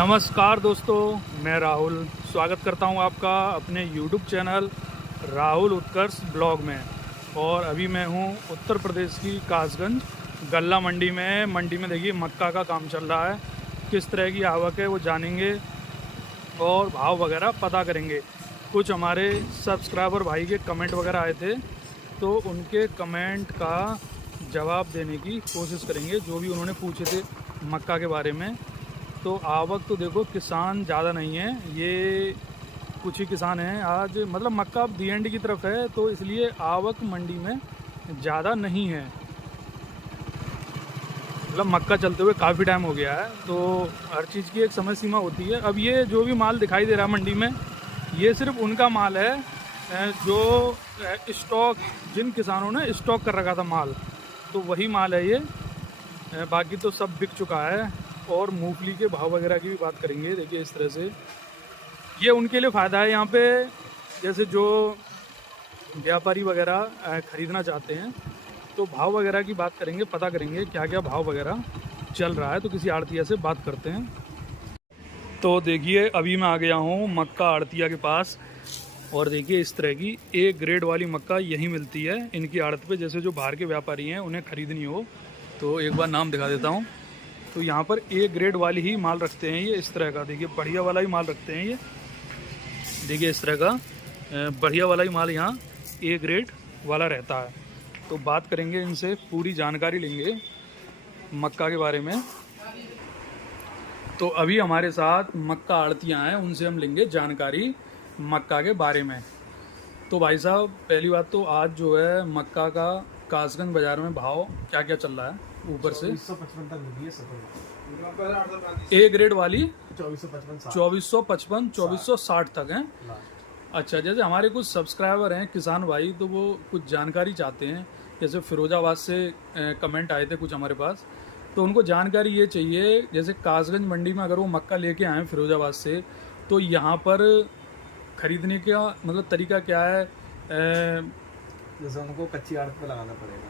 नमस्कार दोस्तों, मैं राहुल स्वागत करता हूं आपका अपने YouTube चैनल राहुल उत्कर्ष ब्लॉग में। और अभी मैं हूं उत्तर प्रदेश की कासगंज गल्ला मंडी में देखिए मक्का का काम चल रहा है। किस तरह की आवक है वो जानेंगे और भाव वगैरह पता करेंगे। कुछ हमारे सब्सक्राइबर भाई के कमेंट वगैरह आए थे, तो उनके कमेंट का जवाब देने की कोशिश करेंगे, जो भी उन्होंने पूछे थे मक्का के बारे में। तो आवक तो देखो, किसान ज़्यादा नहीं है, ये कुछ ही किसान हैं आज, मतलब मक्का अब दी एंड की तरफ है, तो इसलिए आवक मंडी में ज़्यादा नहीं है। मतलब मक्का चलते हुए काफ़ी टाइम हो गया है, तो हर चीज़ की एक समय सीमा होती है। अब ये जो भी माल दिखाई दे रहा है मंडी में, ये सिर्फ उनका माल है जो स्टॉक, जिन किसानों ने स्टॉक कर रखा था माल, तो वही माल है ये। बाकी तो सब बिक चुका है। और मूंगफली के भाव वगैरह की भी बात करेंगे। देखिए इस तरह से ये उनके लिए फ़ायदा है यहाँ पे, जैसे जो व्यापारी वगैरह ख़रीदना चाहते हैं, तो भाव वगैरह की बात करेंगे, पता करेंगे क्या क्या भाव वगैरह चल रहा है। तो किसी आड़तिया से बात करते हैं। तो देखिए अभी मैं आ गया हूँ मक्का आड़तिया के पास, और देखिए इस तरह की ए ग्रेड वाली मक्का यहीं मिलती है इनकी आड़त पे। जैसे जो बाहर के व्यापारी हैं उन्हें ख़रीदनी हो, तो एक बार नाम दिखा देता हूँ। तो यहाँ पर ए ग्रेड वाली ही माल रखते हैं ये, इस तरह का। देखिए बढ़िया वाला ही माल रखते हैं ये। देखिए इस तरह का बढ़िया वाला ही माल यहाँ ए ग्रेड वाला रहता है। तो बात करेंगे इनसे, पूरी जानकारी लेंगे मक्का के बारे में। तो अभी हमारे साथ मक्का आड़तियाँ हैं, उनसे हम लेंगे जानकारी मक्का के बारे में। तो भाई साहब, पहली बात तो आज जो है मक्का का कासगंज बाज़ार में भाव क्या क्या चल रहा है? ऊपर से 2455 तक मिली है। ए ग्रेड वाली 2455 2460 तक है। अच्छा, जैसे हमारे कुछ सब्सक्राइबर हैं किसान भाई, तो वो कुछ जानकारी चाहते हैं। जैसे फिरोजाबाद से कमेंट आए थे कुछ हमारे पास, तो उनको जानकारी ये चाहिए, जैसे कासगंज मंडी में अगर वो मक्का लेके आए फिरोजाबाद से, तो यहाँ पर ख़रीदने का मतलब तरीका क्या है? जैसे उनको कच्ची आड़त पे लगाना पड़ेगा।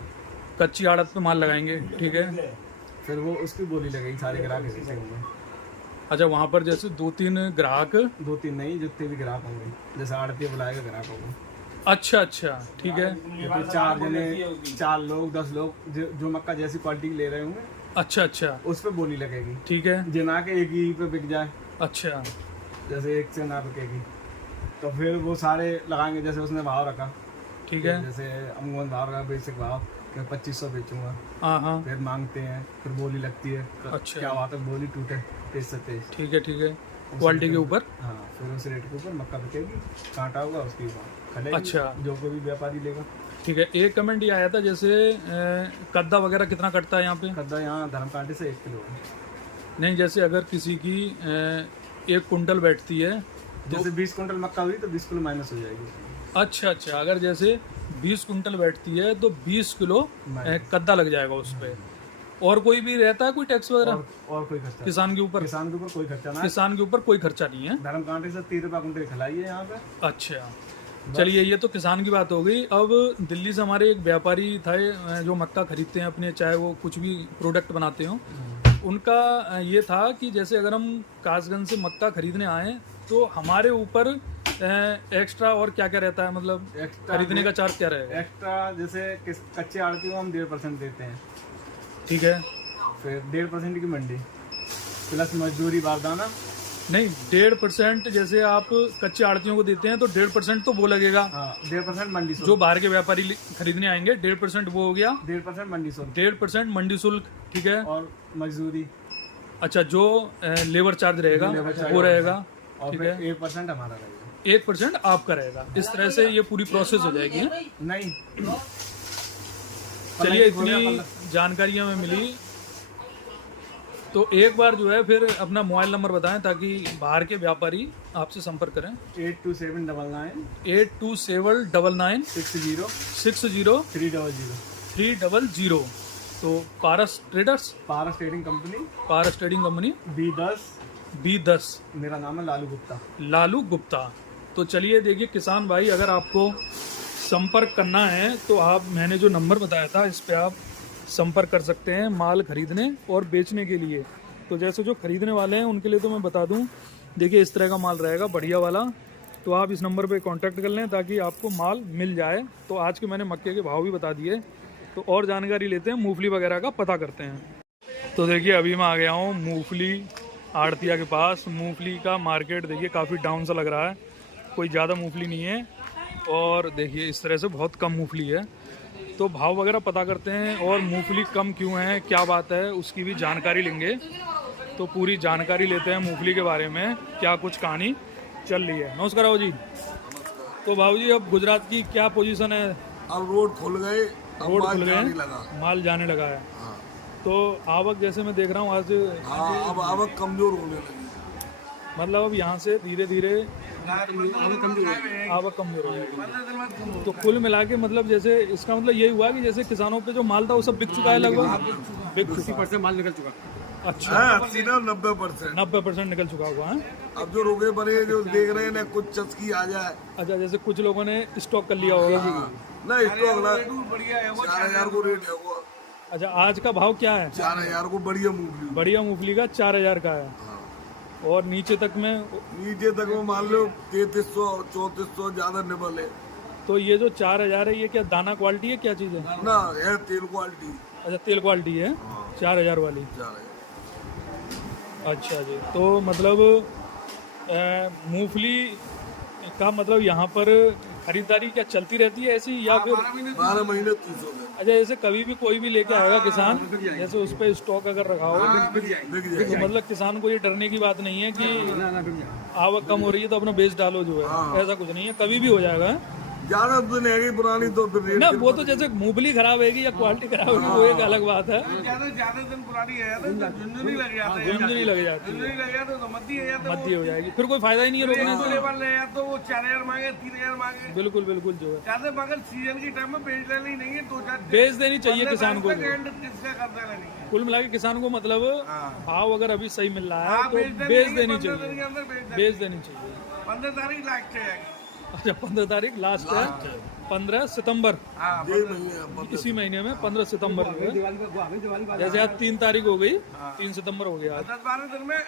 कच्ची आड़त पे माल लगाएंगे, ठीक है। फिर वो उसकी बोली लगेगी, सारे ग्राहक इसी होंगे। अच्छा, वहाँ पर जैसे 2-3 ग्राहक, 2-3 नहीं, जितने भी ग्राहक होंगे, जैसे आड़ती बुलाएगा ग्राहक होंगे। अच्छा, ठीक है। फिर 4 जने, 4 लोग, 10 लोग जो मक्का जैसी क्वालिटी ले रहे होंगे, अच्छा, उस पर बोली लगेगी, ठीक है। जिना के एक ही पे बिक जाए, अच्छा, जैसे एक से ना बिकेगी, तो फिर वो सारे लगाएंगे। जैसे उसने भाव रखा, ठीक है। जैसे अमूमन भाव रखा, बेसिक भाव कि 2500 बेचूंगा। हाँ। फिर मांगते हैं, फिर बोली लगती है। अच्छा, क्या बात है, बोली टूटे 23 से 23, ठीक है। क्वालिटी के ऊपर, हाँ। फिर उस रेट के ऊपर मक्का बिकेगी, कांटा होगा उसकी खलेगी। अच्छा, जो कोई भी व्यापारी लेगा, ठीक है। एक कमेंट ये आया था, जैसे कद्दा वगैरह कितना कटता है यहाँ पे? कद्दा यहाँ धर्म कांटे से 1 किलो है। नहीं, जैसे अगर किसी की 1 कुंटल बैठती है, तो जैसे 20 कुंटल मक्का हुई तो 20 किलो माइनस हो जाएगी। अच्छा, अगर जैसे 20 कुंटल बैठती है तो 20 किलो कद्दा लग जाएगा उस पर। और कोई भी रहता है कोई टैक्स वगैरह? और कोई खर्चा किसान के ऊपर? किसान के ऊपर कोई खर्चा ना, किसान के ऊपर कोई खर्चा नहीं है। धर्म कांटे से 30 रुपये कुंटल खिलाई है यहाँ पे। अच्छा, चलिए, ये तो किसान की बात हो गई। अब दिल्ली से हमारे एक व्यापारी थे जो मक्का खरीदते हैं अपने, चाहे वो कुछ भी प्रोडक्ट बनाते हो, उनका ये था कि जैसे अगर हम कासगंज से मक्का खरीदने आए तो हमारे ऊपर एक्स्ट्रा और क्या क्या रहता है, मतलब खरीदने का चार्ज क्या रहेगा? एक्स्ट्रा जैसे कच्चे आड़ती को हम 1.5% देते हैं, ठीक है। फिर 1.5% की मंडी प्लस मजदूरी बारदाना। नहीं, 1.5% जैसे आप कच्चे आड़तियों को देते हैं तो 1.5% तो वो लगेगा। 1.5% मंडी शुल्क। जो बाहर के व्यापारी खरीदने आएंगे 1.5% वो हो गया। 1.5% मंडी शुल्क। 1.5% मंडी शुल्क, ठीक है। और मजदूरी, अच्छा, जो लेबर चार्ज रहेगा वो रहेगा, और ठीक फिर है। 1% हमारा रहेगा, 1% आपका रहेगा। इस तरह से ये पूरी प्रोसेस हो जाएगी। नहीं। चलिए, इतनी जानकारियाँ हमें मिली, तो एक बार जो है फिर अपना मोबाइल नंबर बताएं ताकि बाहर के व्यापारी आपसे संपर्क करें। 8279 8279 60 60 300। 300। तो पारस ट्रेडिंग कंपनी B10। मेरा नाम है लालू गुप्ता। तो चलिए, देखिए किसान भाई, अगर आपको संपर्क करना है तो आप, मैंने जो नंबर बताया था, इस पे आप संपर्क कर सकते हैं माल खरीदने और बेचने के लिए। तो जैसे जो खरीदने वाले हैं उनके लिए तो मैं बता दूं, देखिए इस तरह का माल रहेगा बढ़िया वाला। तो आप इस नंबर पे कांटेक्ट कर लें ताकि आपको माल मिल जाए। तो आज के मैंने मक्के के भाव भी बता दिए, तो और जानकारी लेते हैं, मूंगफली वगैरह का पता करते हैं। तो देखिए अभी मैं आ गया हूँ मूंगफली आड़तिया के पास। मूंगफली का मार्केट देखिए काफ़ी डाउन सा लग रहा है, कोई ज़्यादा मूंगफली नहीं है। और देखिए इस तरह से बहुत कम मूंगफली है। तो भाव वगैरह पता करते हैं और मूंगफली कम क्यों है, क्या बात है, उसकी भी जानकारी लेंगे। तो पूरी जानकारी लेते हैं मूंगफली के बारे में, क्या कुछ कहानी चल रही है। नमस्कार भाऊ जी। तो भाऊ जी अब गुजरात की क्या पोजीशन है? अब रोड खुल गए, रोड खुल गए, माल जाने लगा है। हाँ। तो आवक जैसे मैं देख रहा हूँ आज, हाँ, अब आवक कमजोर होने लगी। मतलब अब यहाँ से धीरे धीरे आवक कमजोर हो जाएगी। तो कुल मिला के मतलब जैसे इसका मतलब यही हुआ कि जैसे किसानों पे जो माल था वो सब बिक चुका है, लगभग बिक चुका है। माल निकल चुका। अच्छा, 80-90%। 90% निकल चुका हुआ है। अब जो रोगे बने जो देख रहे हैं ना, कुछ चस्की आ जाए। अच्छा, जैसे कुछ लोगों ने स्टॉक कर लिया होगा। ना इसको अगला 4000 को रेट है वो। अच्छा, आज का भाव क्या है? 4000 को बढ़िया मूंगफली। बढ़िया मूंगफली का 4000 का है। और नीचे तक में, नीचे तक में मान लो 3300-3400 ज्यादा निबल है। तो ये जो 4000 है ये क्या दाना क्वालिटी है, क्या चीज़ है? ना है तेल क्वालिटी। अच्छा, तेल क्वालिटी है 4000 वाली। 4000। अच्छा जी। तो मतलब मूंगफली का मतलब यहाँ पर खरीदारी क्या चलती रहती है ऐसी, या फिर 12 महीने 30 हो गए। अच्छा, जैसे कभी भी कोई भी लेके आएगा किसान, जैसे उस पर स्टॉक अगर रखा हो तो मतलब किसान को ये डरने की बात नहीं है कि आवक कम हो रही है तो अपना बेच डालो जो है, ऐसा कुछ नहीं है, कभी भी हो जाएगा। ज्यादा दिन है पुरानी तो फिर रेट ना वो तो जैसे मूंगफली खराब होगी या क्वालिटी खराब होगी वो एक अलग बात है। ज्यादा दिन पुरानी है तो झुंझुनी लग जाता है। झुंझुनी लग जाती है, झुंझुनी लग जाता है तो मद्दी हो जाएगी, फिर कोई फायदा ही नहीं है रोकने से। लेबर ले या तो वो 4000 मांगे, 3000 मांगे। बिल्कुल बिल्कुल जो है ज्यादा मगर सीजन के टाइम में बेच लेनी नहीं है, 2-4 बेच देनी चाहिए किसान को। किसका कर देना नहीं है। कुल मिला के किसान को मतलब भाव अगर अभी सही मिल रहा है तो बेच देनी चाहिए, बेच देनी चाहिए। 15 तारीख लास्ट जाएगी। अच्छा, 15 तारीख लास्ट है, 15 सितंबर इसी महीने में 15 सितंबर को। जैसे आज 3 तारीख हो गई, 3 सितंबर हो गया, 10-12 दिन में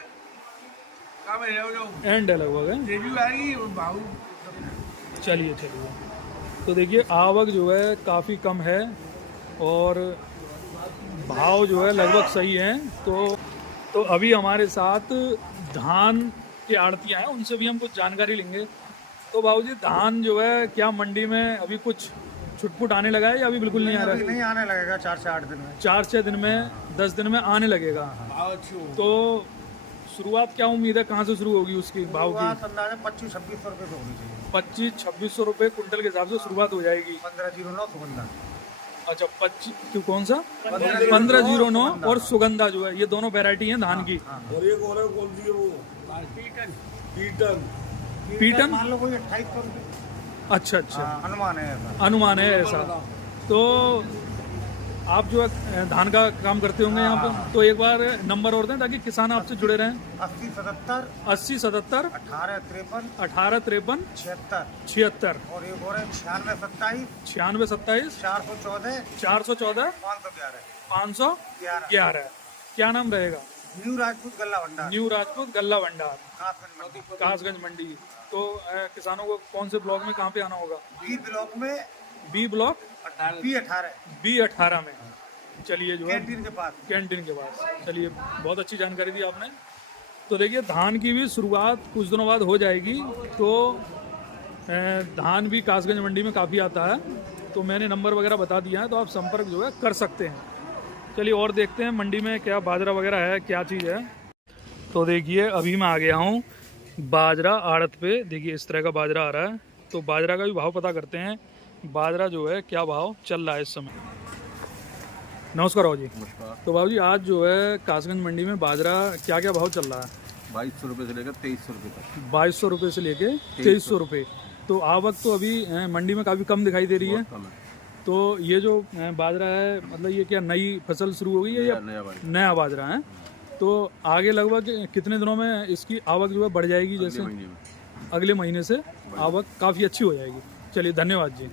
काम है, एंड है लगभग है। रिव्यू आएगी भाव। चलिए तो देखिए आवक जो है काफ़ी कम है और भाव जो है लगभग सही है। तो अभी हमारे साथ धान के आड़तियाँ हैं, उनसे भी हम कुछ जानकारी लेंगे। तो बाबूजी धान जो है क्या मंडी में अभी कुछ छुटपुट आने लगा है या अभी बिल्कुल नहीं आ रहा है? नहीं आने लगेगा 4 से 8 दिन में, 4 से 6 दिन में, 10 दिन में आने लगेगा। तो शुरुआत क्या उम्मीद है, कहाँ से शुरू होगी उसकी भाव की? 25-2600 रुपये तो होनी चाहिए। 25-2600 रुपये कुंटल के हिसाब से शुरुआत हो जाएगी। 1509 सुगंधा। अच्छा, 25 कौन सा? 1509 और सुगंधा जो है, ये दोनों वैरायटी हैं धान की। और एक और है, कौन सी है वो? पीटन मान लो कोई 2800। अच्छा, अनुमान है ऐसा। अनुमान है ऐसा। तो आप जो है धान का काम करते होंगे यहाँ पे, तो एक बार नंबर और दें ताकि किसान आपसे जुड़े रहें। 80-77 1853 1853 76 और एक और है 9627 9627 414 414 511। क्या नाम रहेगा? न्यू राजपूत गल्ला भंडार। न्यू राजपूत गल्ला भंडार, कासगंज मंडी। तो किसानों को कौन से ब्लॉक में कहाँ पे आना होगा? बी ब्लॉक में, बी ब्लॉक B18 में। चलिए जो है कैंटीन के पास, कैंटीन के पास। चलिए बहुत अच्छी जानकारी दी आपने। तो देखिए धान की भी शुरुआत कुछ दिनों बाद हो जाएगी। तो धान भी कासगंज मंडी में काफ़ी आता है, तो मैंने नंबर वगैरह बता दिया है, तो आप संपर्क जो है कर सकते हैं। चलिए और देखते हैं मंडी में क्या बाजरा वगैरह है, क्या चीज़ है। तो देखिए अभी मैं आ गया हूँ बाजरा आड़त पे। देखिए इस तरह का बाजरा आ रहा है, तो बाजरा का भी भाव पता करते हैं। बाजरा जो है क्या भाव चल रहा है इस समय। नमस्कार बाबू जी। तो बाबू जी आज जो है कासगंज मंडी में बाजरा क्या क्या भाव चल रहा है? 2200 रुपये से लेकर 2300 रुपये तक। 2200 रुपये से लेके 2300 रुपये। तो आवक तो अभी मंडी में काफ़ी कम दिखाई दे रही है। तो ये जो बाजरा है मतलब ये क्या नई फसल शुरू हो गई है या नया बाजरा है? तो आगे लगभग कितने दिनों में इसकी आवक जो है बढ़ जाएगी? जैसे अगले महीने से आवक काफ़ी अच्छी हो जाएगी। चलिए धन्यवाद जी।